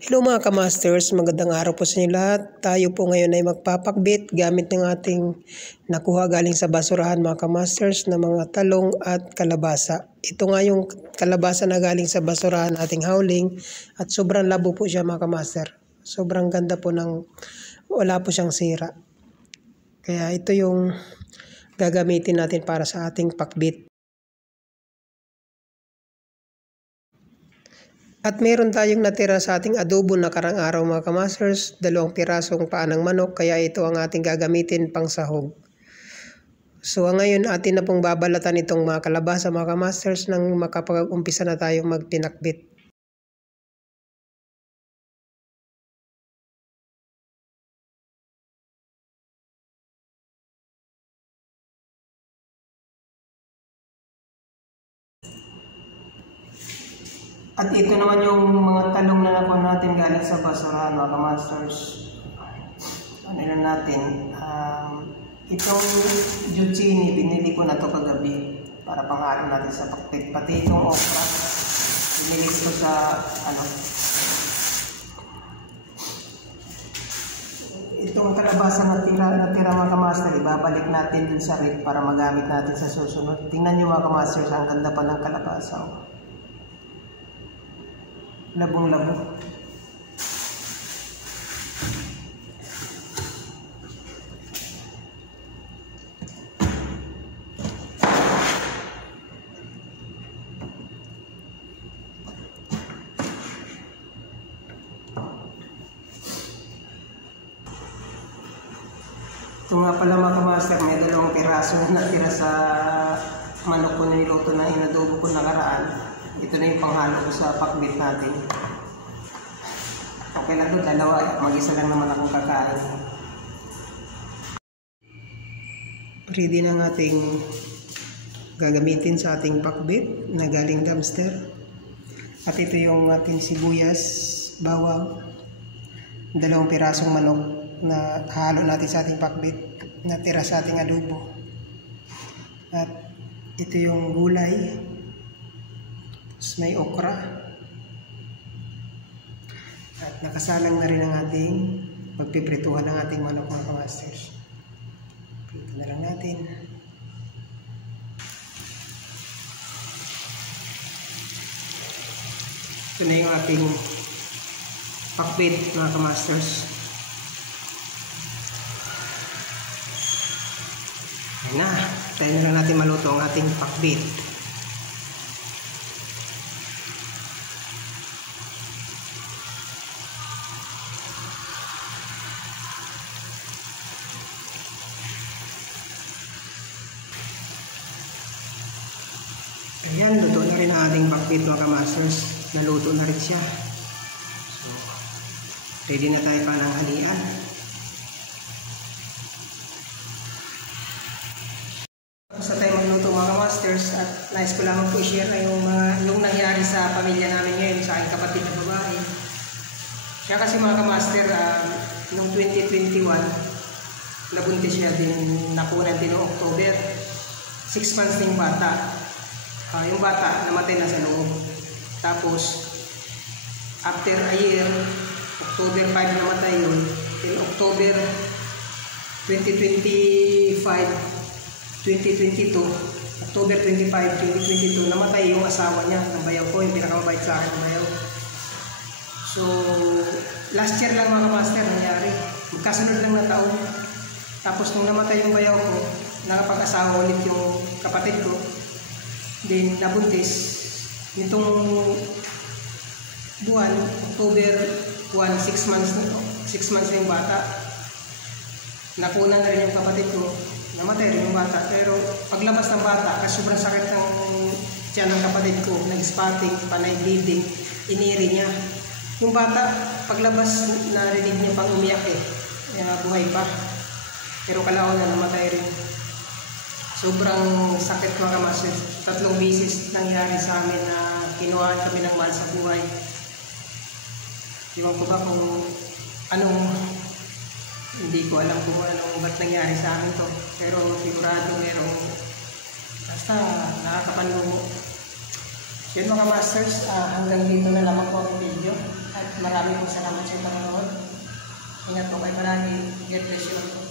Hello mga kamasters, magandang araw po sa inyo lahat. Tayo po ngayon ay magpapakbit gamit ng ating nakuha galing sa basurahan mga kamasters na mga talong at kalabasa. Ito nga yung kalabasa na galing sa basurahan ating hauling at sobrang labo po siya mga kamaster. Sobrang ganda po ng wala po siyang sira. Kaya ito yung gagamitin natin para sa ating pakbit. At meron tayong natira sa ating adobo na karang araw mga kamasters, 2 pirasong paa ng manok, kaya ito ang ating gagamitin pang sahog. So ngayon atin na pong babalatan itong mga kalabasa mga kamasters nang makapag-umpisa na tayong magpinakbit. At ito naman yung mga talong na nakuha natin galing sa basurahan mga kamasters. Ano na natin? Itong zucchini, binili ko na to kagabi para panghalo natin sa pakbit. Pati itong okra, binili ko sa itong kalabasa na tira mga kamaster, ibabalik natin dun sa rep para magamit natin sa susunod. Tingnan nyo mga kamasters, ang ganda pa ng kalabasa. Labong-labo. Ito nga pala mga kamaster, may 2 piraso na natira sa manok ko na niluto na inadobo ko nakaraan. Ito na yung panghalo ko sa pakbit natin. Okay lang doon, 2, mag-isa lang naman akong kakain. Ready na ng ating gagamitin sa ating pakbit na galing dumpster. At ito yung ating sibuyas, bawang, 2 pirasong manok na halo natin sa ating pakbit na tira sa ating adobo. At ito yung gulay. May okra at nakasalang na rin ang ating pagpiprituhan ng ating manok mga kamasters. Prito na lang natin. Ito na yung ating pakbit mga kamasters. Ayan na, tayo na lang natin maluto ang ating pakbit. Ayan, luto na rin ang ating pakbit mga kamasters. Naluto na rin siya. So, ready na tayo para ng halian. Tapos na tayo magluto mga kamasters at nais ko lang po i-share na yung nangyari sa pamilya namin ngayon sa aking kapatid na babae. Siya kasi mga kamaster, noong 2021, nabuntis siya din, nakunan din noong October. 6 months na yung bata. Yung bata namatay na sa loob. Tapos after a year, October 5 namatay yun. Till October 2022, October 25, 2022, namatay yung asawa niya ng bayaw ko, yung pinakamabait sa akin ng bayaw. So last year lang mga master nangyari. Magkasunod lang na taon. Tapos nung namatay yung bayaw ko, nakapag-asawa ulit yung kapatid ko. Then nabuntis nitong buwan, October 1, 6 months na yung bata. Nakuna na rin yung kapatid ko, namatay rin yung bata. Pero paglabas ng bata, kasi sobrang sakit ng tiyan ng kapatid ko, nag-spotting, panay bleeding, iniri niya. Yung bata, paglabas, narinig niya pang umiyak buhay pa. Pero kalaon na namatay rin. Sobrang sakit mga kamaster. 3 beses nangyari sa amin na kinuhaan kami ng mahal sa buhay. Iwan ko ba kung hindi ko alam kung ba't nangyari sa amin to. Pero sigurado merong basta nakakapanlumo. Yun mga masters, hanggang dito na lang ako ang video. At marami pong salamat sa panonood. Ingat po kayo palagi. God bless you.